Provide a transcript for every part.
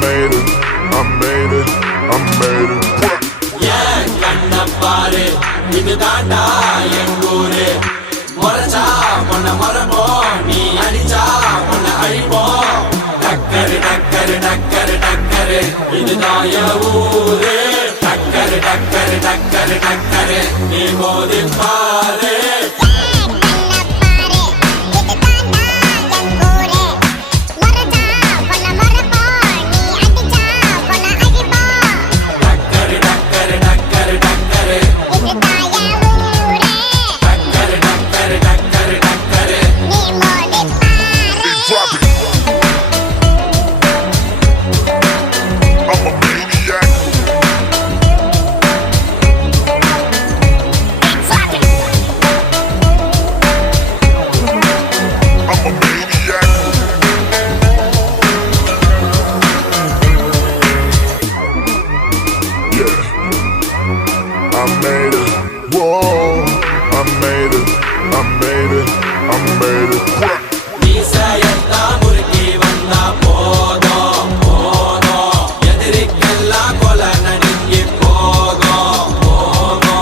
made it, I made it, I made it. Yeah, kanna paare, idu daanda engure. Moracha, mona morabo, nee adicha, mona alipo. Takkare, takkare, takkare, takkare, idu daaya oore. Takkare, takkare, takkare, takkare, nee modi paare. I made it, whoa, I made it, I made it, I made it. Nisayalla murki vanda podo podo edirikella kola nadingi pogo pogo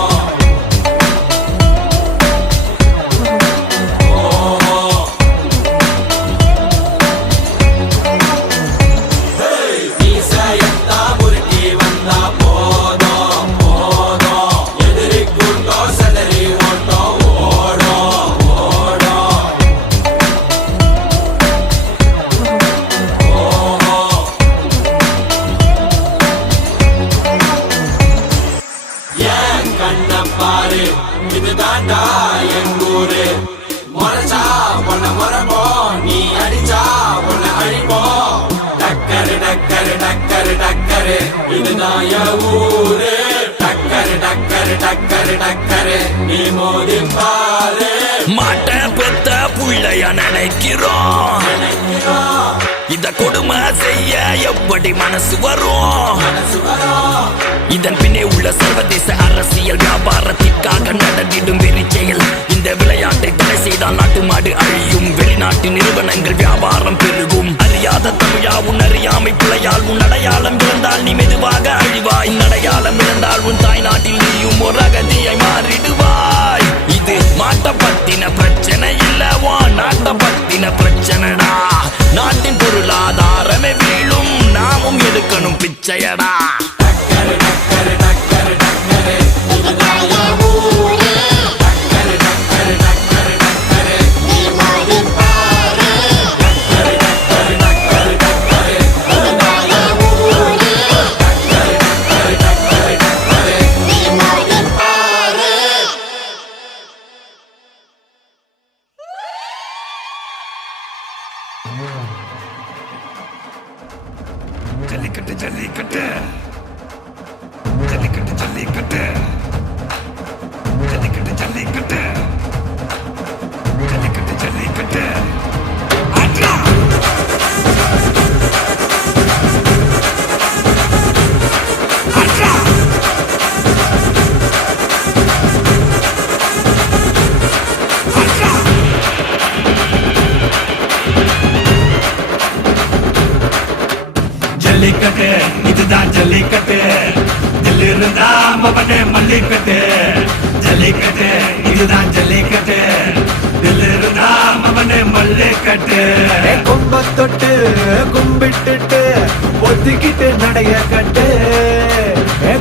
hey nisayalla murki vanda podo podo edirikkundo sadari oto odo odo ஏன் கண்ண பாரு இது தாண்டா எங்கூரு முறைச்சா உன்னை முறைப்போ நீ அடிச்சா உன்னை அழிப்போ டக்கரு டக்கரு டக்கரு டக்கரு இதுதான் என் ஊரு டக்கரு டக்கரு டக்கரு டக்கரு நீ மோதி பாரு மாட்ட பெத்த புள்ளைய நினைக்கிறோம் இத கொடுமை செய்ய எப்படி மனசு வரும் இதன் பின்னே உள்ள சர்வதேச அரசியல் வியாபாரத்திற்காக நடந்திடும் வெறிச்செயல் இந்த விளையாட்டை தடை செய்தால் நாட்டு மாடு அழியும் வெளிநாட்டு நிறுவனங்கள் வியாபாரம் பெருகும் அறியாத தமிழா உன் அறியாமை பிழையால் உன் அடையாளம் இழந்தால் நீ மெதுவாக அழிவாய் அடையாளம் இழந்தால் உன் தாய் நாட்டில் நீயும் ஒரு அகதியாய் மாறிடுவாய் இது மாட்ட பத்தின பிரச்சனை இல்லவா நாட்ட பத்தின பிரச்சனைடா நாட்டின் பொருளாதாரமே வீழும் நாமும் எடுக்கணும் பிச்சையடா ஜல்லிக்கட்டு ஜல்லிக்கட்டு ஜல்லிக்கட்டு ஜல்லிக்கட்டு ஜல்லிக்கட்டு ஜல்லிக்கட்டு ஜல்லிக்கட்டு ஜல்லிக்கட்டு ஆட்ரா ஆட்ரா ஆட்ரா ஜல்லிக்கட்டு இதுதான் ஜல்லிக்கட்டு தில்லிருந்தா மவனே மல்லிக்கட்டு ஜல்லிக்கட்டு இதுதான் ஜல்லிக்கட்டு தில்லிருந்தா மவனே மல்லிக்கட்டு கொம்ப தொட்டு கும்பிட்டுட்டு ஒத்திக்கிட்டு நடைய கட்டு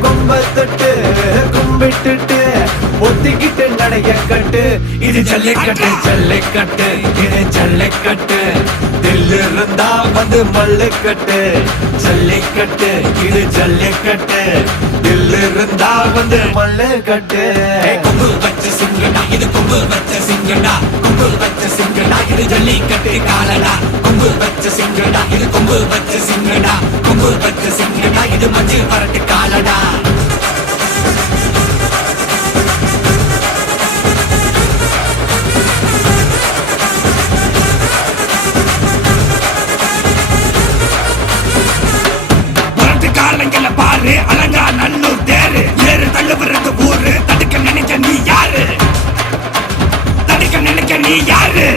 கொம்ப தொட்டு கும்பிட்டுட்டு ஒத்திக்கிட்டு நடைய கட்டு இது ஜல்லிக்கட்டு ஜல்லிக்கட்டு இது ஜல்லிக்கட்டு தில்லிருந்தா வந்து மல்லுக்கட்டு ஜல்லிக்கட்டு இது ஜல்லிக்கட்டு தில்லிருந்தா வந்து மல்லுக்கட்டு கொம்பு வச்ச சிங்கடா இது கொம்பு வச்ச சிங்கடா கொம்பு வச்ச சிங்கடா இது ஜல்லிக்கட்டு காலடா கொம்பு வச்ச சிங்கடா இது கொம்பு வச்ச சிங்கடா கொம்பு வச்ச சிங்கடா இது மஞ்சு பரட்டு காலடா காலங்கள பாரு அலங்கா நல்லூர் தேரு ஏறு தள்ளுபுறது ஊரு தடுக்க நினைக்க நீ யாரு தடுக்க நினைக்க நீ யாரு